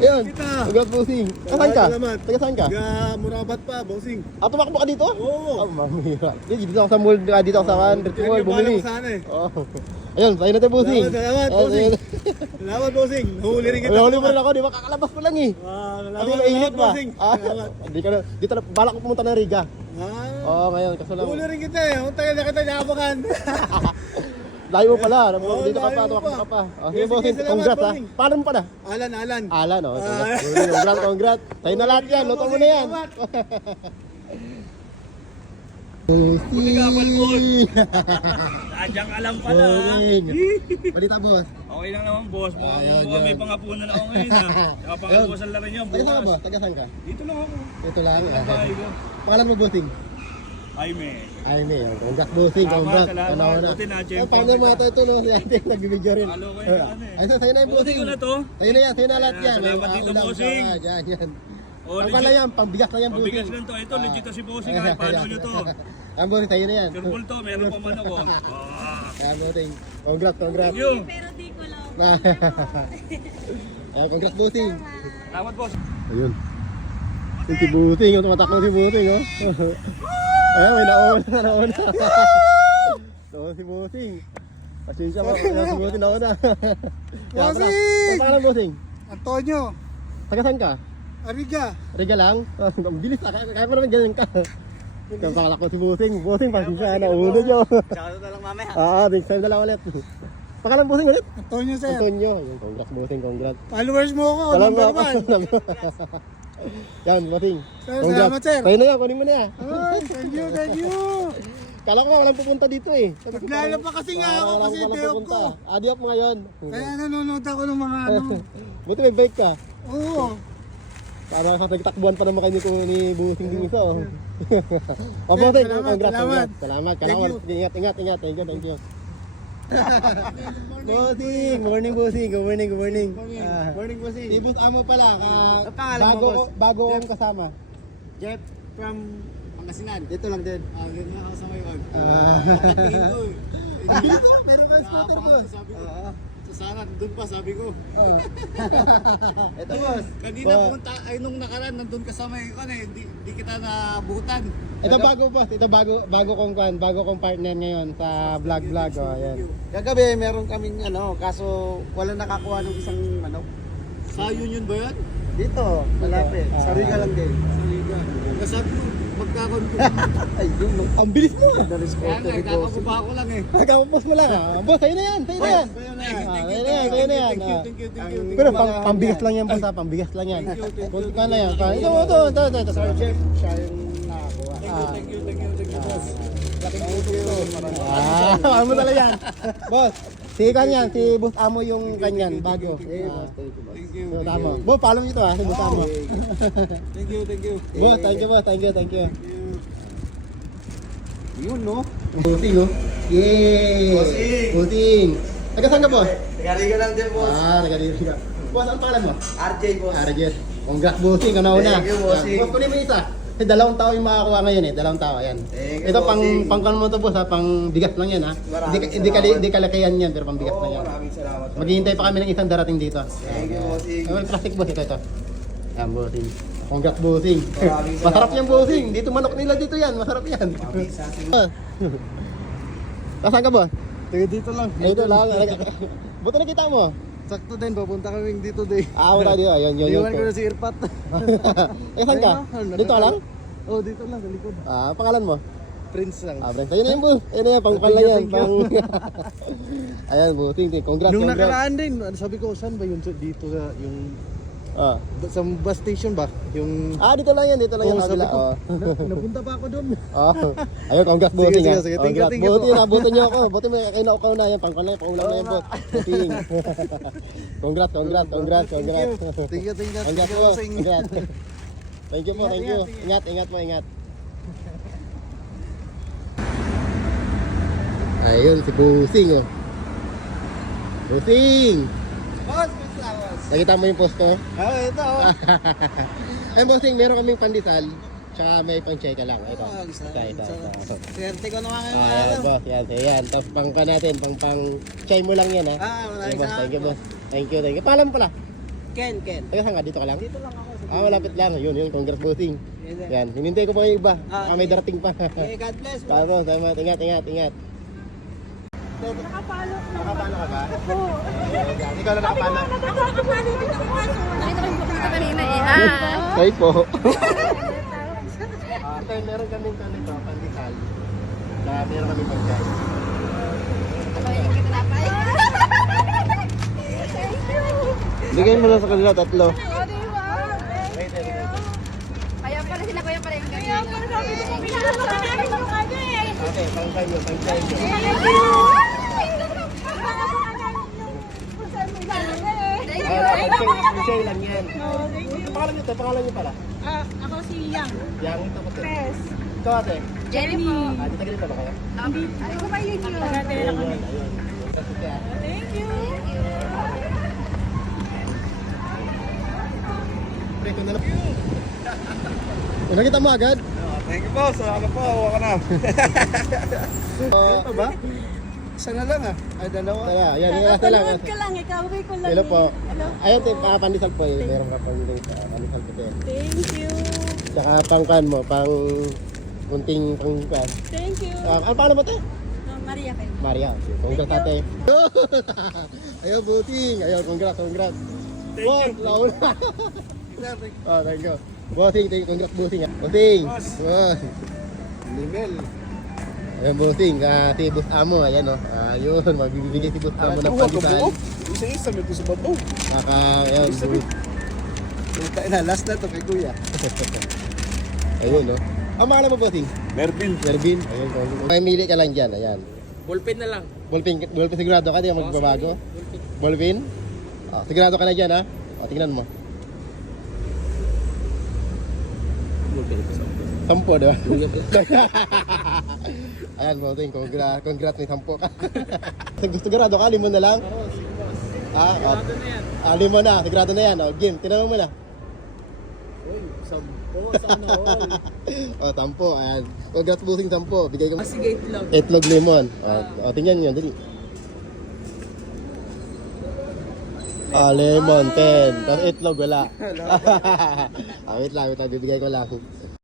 Ayun. Congrats, bossing. Saan ka? Taga saan ka? Taga Murabat pa, bossing. Ah, tumakbo ka dito? Oo. Oh, mamira. Dito ako sa mall, ah, dito ako sa One Rich Mall, bumili. Sana eh. Oh. Ayun, sa'yo na tayo, bossing. Salamat, bossing. Salamat, bossing. Nahuli rin kita. Wala huli mo rin ako, di ba? Kakalabas ko lang eh. Ah, salamat, salamat, bossing. Ah, di ka na, dito na, balak ko pumunta ng Riga. Ah. Oo, ngayon, kaso lang. Nahuli rin kita eh. Ang tagal na kita nakabangan. Layo mo pala, Oo, dito ka pa, tumakbo pa. ka pa. Oh, Sige, sige, bossing, congrats ha. Paano mo pala? Alan, Alan. Alan, oh. Ah. Congrats, congrats, congrats. Sa'yo na lahat yan, luto mo na yan. Salamat. Bossing! Adyang alam pala. Balita, boss. Okay lang naman, boss. Mukhang Ayan, mukhang may pangapunan ako ngayon, ha? Saka pangapusan lang rin yan, Taga saan ka, boss? Taga saan ka? Dito lang ako. Ito lang. Pangalan mo, bossing? Jaime. Ay, may. Congrats, bossing. Congrats. Panahon na. Buti na-check Eh, ko paano mo ito? Ito, no? Si ate, nagbibideo rin. Halo na, ano eh. Ay, sa'yo na yung Buti bossing. ko na to. Sa'yo na yan, sa'yo na lahat yan. salamat dito, ulam. bossing. Ah, Yan, yan. Oh, Ang legit. pala yan, pambigas na yan, bossing. Mabigas lang to. Ito, legit to si bossing. Kahit paano nyo to. Ang bossing, sa'yo na yan. Sureball to. Meron pa man ako. Ah. Ayan, bossing. Congrats, congrats. Thank you. Pero di ko lang. Ayan, congrats, bossing. Salamat, boss. Ayun. Yung si Buting, yung tumatakbo si Buting, oh. Ayan, may nauna, nauna. Nauna si Buting. Pasensya mo, ayan si Buting nauna. Bossing! Ang pangalan Buting? Antonio. Taga saan ka? Ariga. Riga lang? Ah, Ang bilis, ah. kaya, mo naman ganyan ka. Kaya pangalak ko si Buting. Buting, pasensya, nauna nyo. Tsaka na lang mamaya. Ah, next time na lang ulit. Pangalan Buting ulit? Antonio, sir. Antonio. Congrats Buting, congrats. Followers mo ako. Salamat number one. Yan, Buting. Sir, salamat, sir. Tayo na yan, kunin mo na yan. Ay, thank you, thank you. Kala ko walang pupunta dito eh. Naglala pa kasi nga ako kasi pupunta. ko. Ah, day off mo ngayon. Kaya nanonood ako ng mga ano. Buti may bike ka. Oo. Para sa nagtakbuhan pa naman kayo ni, ni Busing din isa. Oh. Mabuti, congrats, salamat. Salamat, salamat. Ingat, ingat, ingat. Thank you, thank you. Busing, morning Busing. Good morning, good morning. Ah, Morning po si si Bus Amo pala. ah, Ang pangalan mo, bago, boss? bago akong kasama. Jeff from Pangasinan. Dito lang din. Ah, ganyan ako sa ngayon. Ah. Pagkatingin ko eh. Dito, meron kang scooter boss. ko, Sabi ko. Sa sana, doon pa sabi ko. Ito boss. Kanina Boss. pumunta, ay nung nakaraan, nandun ka sa may kan eh, di, di kita nabutan. Ito bago boss, ito bago bago kong kwan, bago kong partner ngayon sa vlog vlog oh, ayan. Kagabi meron kaming ano, kaso wala nakakuha ng isang ano. Sa Union ba yan? Dito, malapit. Ah. Sa Riga lang din. Sa Liga. Kasabi ko, magkakon ko. Ay, yun. no. Ang bilis mo. ah. Dalis ko. Kaya nga, ko lang eh. Nagkapos mo lang ah. Boss, ayun na yan, ayun na yan. Ayun Ah, ayun na yan, ayun na yan. Thank you, ah. thank you, thank you. Pero pang, pambigas lang yan boss ha, pambigas lang yan. Kung ka na yan, pa- ito, ito, ito, ito, ito. Jeff, siya yung nakakuha. Thank you, thank you, thank you, boss. Laking utok to. Ah, ano mo talaga yan. Boss, si kanyan, si Boss Amo yung kanyan, bago. Ah, Thank you. Boss Amo. Boss, follow nyo to ha, si Boss Amo. Thank you, thank you. Boss, thank you boss, thank you, thank you. Yun, no? Buting oh. Yay! Bossing! Buting! Taga saan ka boss? Taga-Riga lang din, boss. Ah, dito ka. Boss, ang pangalan mo? RJ, boss. Arjes. Congrats bossing, ano una. Thank you, bossing. Boss, kunin mo isa. Kasi dalawang tao yung makakuha ngayon eh, dalawang tao, ayan. Thank you, Ito pang bossing. pang kan mo to boss ha, pang bigas lang yan ha. Hindi Maraming hindi kali salamat. hindi kalakihan yan, pero pang bigas Oo, lang yan. maraming salamat. Maghihintay pa kami ng isang darating dito. Thank you, bossing. Ay, plastic boss ito ito. Ayan, bossing. Congrats bossing. Maraming salamat, Masarap yan bossing. Dito manok nila dito yan, masarap yan. Sige. Ah. Nasaan ka boss? Taga dito lang. Dito lang. Buto nakita mo? Sakto din, papunta kami dito din. Ah, wala dito. Ayun, yun, yun. Iwan ko na si Irpat. eh, saan ka? Dito ka lang? Oo, oh, dito lang, sa likod. Ah, pangalan mo? Prince lang. Ah, Brent. Ayun na yun, boss. Ayun na yan, pang pala yan. Pang... Ayan, bossing. Congrats, Nung congrats. nakaraan din, sabi ko, saan ba yun dito yung Ah. sa bus station ba? Yung ah, dito lang yan, dito lang yan. Oo, sabi ko, Oh. na, napunta pa ako doon. Oh. Ayun, congrats, Sige, bossing. sige, ah. sige. Thank you, thank you Buti na, buti niyo ako. Buti may kainaukaw na yan. Pang pala, pang ulam na yan, boss. Bossing. congrats, congrats, congrats, congrats. Thank you, thank you. Congrats po. Congrats. Thank you po, thank you. ingat, Ingat, po, ingat. Ayun, si Busing oh. Busing! Lang, boss. Nakita mo yung post ko? Ah, ito. oh. Ayun, Busing, meron kaming pandesal. Tsaka may pang-check ka lang. Ito. Oh, isa. Ito, ito, ito. ito. Swerte ko naman ngayon. Ah, yan, boss. Yan, yan. Tapos pang pa natin, pang pang chai mo lang yan, ha? Ah, maraming Okay, boss. Thank you, boss. Thank you, thank you. Paalam pala. Ken, Ken. Taga saan ka? Dito ka lang? Dito lang ako. Ah, malapit lang. Yun, yun. Congrats, bossing. Yan. Hinintay ko pa yung iba. Ah, Ah, may darating pa. Okay, God bless. Tapos, salamat. Ingat, ingat, ingat. Nakapalo na. Nakapano ka ba? Oo. Ikaw na kita kanina eh. Ah. Kayo po. Ah, tayo, meron kaming ano ito, pandesal. Saka meron kaming pagkain. Na pa. Bigay mo lang sa kanila tatlo. Wait, wait, wait. Kaya pala sila kuya yung kanina. Kaya pala sabi ko, pinakasama namin yung ano eh. Okay, pangkain nyo, pangkain nyo. Thank you. Thank you. Ah, pangkain lang yan. Pangalan nyo to, pangalan nyo pala. Ah, ako si Yang. Yang ito po. Yes. Ikaw ate. Jenny po. Ah, di tagalin pa ba kayo? Ano ko ba yun yun? Taga-tele lang kami. Ayun, ayun. Kasi siya. Thank you. Pre, ko na lang. Nakita mo agad? Thank you boss. Salamat po. Hawa ka na. Ito ba? Isa na lang ah. Ay, dalawa. Tara, yan, yan, yan lang. Kakapanood ka lang, ikaw ko lang. Hello po. Hello. Ayun, te, ah, pandesal po. eh. Meron ka pang uh, pandesal po. te. Thank you. Tsaka pang kan mo, pang kunting pang kan. Thank you. Uh, ano pangalan mo te? Ah, Maria kayo. Maria. Okay, congrats ate. Ayun, buting. Ayun, congrats, congrats. Thank you. Launa. oh, thank you. Bossing, thank you. Congrats, bossing. ah. Bossing. Boss. Limel. Ayun, bossing. Ah, si Boss Amo. Ayan, oh. Ayun, magbibigay si Boss Amo ng pandesal. Isa-isa ito sa babaw. Naka, ayun. bu- Puta na, last na to kay kuya. Ayun, no. Ang pangalan mo, bossing? Mervin. Mervin. Ayun. May mili ka lang dyan. Ayan. Ballpen na lang. Ballpen, ballpen sigurado ka, di ka magbabago? Ballpen? Oh, sigurado ka na dyan, ha? O, tingnan mo. Sampo, di ba? Ayan, Bossing, congrats, congrats, may sampo ka. Gusto sigurado ka, limon na lang? Ah, sigurado na yan. Ah, limon na, sigurado na yan. O, game, tinanong mo na. Uy, sampo, sana all. o, tampo, ayan. Congrats, Bossing, sampo. Bigay ko. Sige, itlog. Itlog lemon. O, o tingnan nyo, dali. Ah, lemon, 10. Tapos itlog, wala. ah, wait lang, wait lang, bibigay ko lang.